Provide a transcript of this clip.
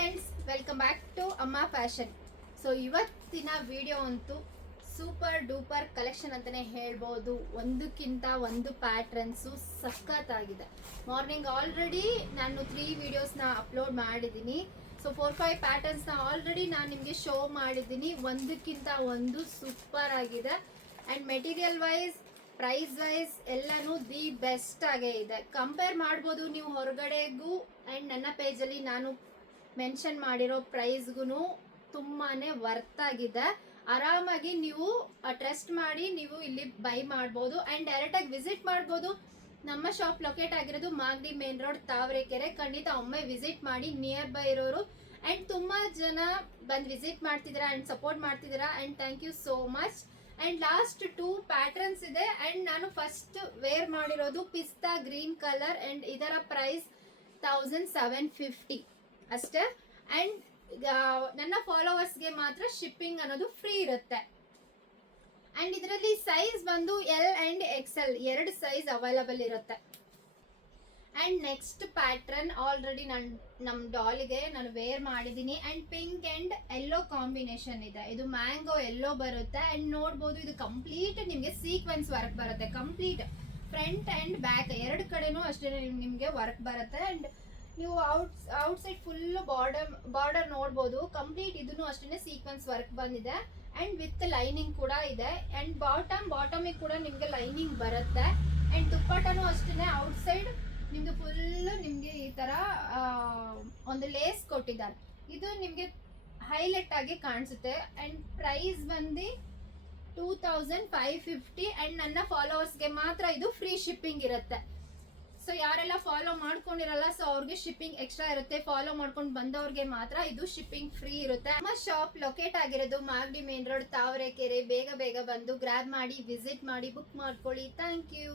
Friends, welcome back to ಅಮ್ಮ fashion. So ಇವತ್ತಿನ video ಅಂತೂ ಸೂಪರ್ ಡೂಪರ್ ಕಲೆಕ್ಷನ್ ಅಂತಲೇ ಹೇಳ್ಬೋದು. ಒಂದಕ್ಕಿಂತ ಒಂದು ಪ್ಯಾಟ್ರನ್ಸು ಸಖತ್ತಾಗಿದೆ. ಮಾರ್ನಿಂಗ್ ಆಲ್ರೆಡಿ ನಾನು 3 ವಿಡಿಯೋಸ್ನ ಅಪ್ಲೋಡ್ ಮಾಡಿದ್ದೀನಿ. ಸೊ 4-5 ಪ್ಯಾಟರ್ನ್ಸ್ನ ಆಲ್ರೆಡಿ ನಾನು ನಿಮಗೆ ಶೋ ಮಾಡಿದ್ದೀನಿ. ಒಂದಕ್ಕಿಂತ ಒಂದು ಸೂಪರ್ ಆಗಿದೆ. And material wise, price wise ಎಲ್ಲನೂ ದಿ ಬೆಸ್ಟ್ ಆಗೇ ಇದೆ. ಕಂಪೇರ್ ಮಾಡ್ಬೋದು ನೀವು ಹೊರಗಡೆಗೂ. ಆ್ಯಂಡ್ ನನ್ನ ಪೇಜಲ್ಲಿ ನಾನು ಮೆನ್ಷನ್ ಮಾಡಿರೋ ಪ್ರೈಸ್ಗೂ ತುಂಬಾ ವರ್ತ್ ಆಗಿದೆ. ಆರಾಮಾಗಿ ನೀವು ಟ್ರಸ್ಟ್ ಮಾಡಿ ನೀವು ಇಲ್ಲಿ ಬೈ ಮಾಡ್ಬೋದು. ಆ್ಯಂಡ್ ಡೈರೆಕ್ಟಾಗಿ ವಿಸಿಟ್ ಮಾಡ್ಬೋದು. ನಮ್ಮ ಶಾಪ್ ಲೊಕೇಟ್ ಆಗಿರೋದು ಮಾಗಡಿ ಮೇನ್ ರೋಡ್, ತಾವರೆಕೆರೆ. ಖಂಡಿತ ಒಮ್ಮೆ ವಿಸಿಟ್ ಮಾಡಿ, ನಿಯರ್ ಬೈ ಇರೋರು. ಆ್ಯಂಡ್ ತುಂಬ ಜನ ಬಂದು ವಿಸಿಟ್ ಮಾಡ್ತಿದ್ದೀರಾ ಆ್ಯಂಡ್ ಸಪೋರ್ಟ್ ಮಾಡ್ತಿದ್ದೀರಾ. And thank you so much. And last 2 patterns ಇದೆ. ಆ್ಯಂಡ್ ನಾನು ಫಸ್ಟ್ ವೇರ್ ಮಾಡಿರೋದು ಪಿಸ್ತಾ ಗ್ರೀನ್ ಕಲರ್. ಆ್ಯಂಡ್ ಇದರ ಪ್ರೈಸ್ 1750 ಅಷ್ಟೇ. ಆ್ಯಂಡ್ ನನ್ನ ಫಾಲೋವರ್ಸ್ಗೆ ಮಾತ್ರ ಶಿಪ್ಪಿಂಗ್ ಅನ್ನೋದು ಫ್ರೀ ಇರುತ್ತೆ. ಆ್ಯಂಡ್ ಇದರಲ್ಲಿ ಸೈಜ್ ಬಂದು L and XL 2 size available ಇರುತ್ತೆ. ಆ್ಯಂಡ್ ನೆಕ್ಸ್ಟ್ ಪ್ಯಾಟ್ರನ್ ಆಲ್ರೆಡಿ ನಮ್ಮ ಡಾಲಿಗೆ ನಾನು ವೇರ್ ಮಾಡಿದ್ದೀನಿ. And pink and yellow combination ಇದೆ. ಇದು ಮ್ಯಾಂಗೋ ಯೆಲ್ಲೋ ಬರುತ್ತೆ. ಆ್ಯಂಡ್ ನೋಡ್ಬೋದು, ಇದು ಕಂಪ್ಲೀಟ್ ನಿಮಗೆ ಸೀಕ್ವೆನ್ಸ್ ವರ್ಕ್ ಬರುತ್ತೆ. ಕಂಪ್ಲೀಟ್ ಫ್ರಂಟ್ ಆ್ಯಂಡ್ ಬ್ಯಾಕ್ 2 ಕಡೆನೂ ಅಷ್ಟೇ ನಿಮಗೆ ವರ್ಕ್ ಬರುತ್ತೆ. ಆ್ಯಂಡ್ ನೀವು ಔಟ್ಸೈಡ್ ಫುಲ್ ಬಾರ್ಡರ್ ನೋಡ್ಬೋದು. ಕಂಪ್ಲೀಟ್ ಇದನ್ನು ಅಷ್ಟೇ ಸೀಕ್ವೆನ್ಸ್ ವರ್ಕ್ ಬಂದಿದೆ. ಆ್ಯಂಡ್ ವಿತ್ ಲೈನಿಂಗ್ ಕೂಡ ಇದೆ. ಆ್ಯಂಡ್ ಬಾಟಮಿಗೆ ಕೂಡ ನಿಮಗೆ ಲೈನಿಂಗ್ ಬರುತ್ತೆ. ಆ್ಯಂಡ್ ದುಪ್ಪಟ್ಟನೂ ಅಷ್ಟೇ ಔಟ್ಸೈಡ್ ನಿಮ್ದು ಫುಲ್ಲು ನಿಮಗೆ ಈ ಥರ ಒಂದು ಲೇಸ್ ಕೊಟ್ಟಿದ್ದಾರೆ. ಇದು ನಿಮಗೆ ಹೈಲೈಟ್ ಆಗಿ ಕಾಣಿಸುತ್ತೆ. ಆ್ಯಂಡ್ ಪ್ರೈಸ್ ಬಂದು 2550. ಆ್ಯಂಡ್ ನನ್ನ ಫಾಲೋವರ್ಸ್ಗೆ ಮಾತ್ರ ಇದು ಫ್ರೀ ಶಿಪ್ಪಿಂಗ್ ಇರುತ್ತೆ. ಸೊ ಯಾರೆಲ್ಲ ಫಾಲೋ ಮಾಡ್ಕೊಂಡಿರಲ್ಲ, ಸೊ ಅವ್ರಿಗೆ ಶಿಪ್ಪಿಂಗ್ ಎಕ್ಸ್ಟ್ರಾ ಇರುತ್ತೆ. ಫಾಲೋ ಮಾಡ್ಕೊಂಡು ಬಂದವ್ರಿಗೆ ಮಾತ್ರ ಇದು ಶಿಪ್ಪಿಂಗ್ ಫ್ರೀ ಇರುತ್ತೆ. ನಮ್ಮ ಶಾಪ್ ಲೊಕೇಟ್ ಆಗಿರೋದು ಮಾಗಡಿ ಮೇನ್ ರೋಡ್, ತಾವರೆಕೆರೆ. ಬೇಗ ಬಂದು ಗ್ರ್ಯಾಬ್ ಮಾಡಿ, ವಿಸಿಟ್ ಮಾಡಿ, ಬುಕ್ ಮಾಡ್ಕೊಳ್ಳಿ. Thank you.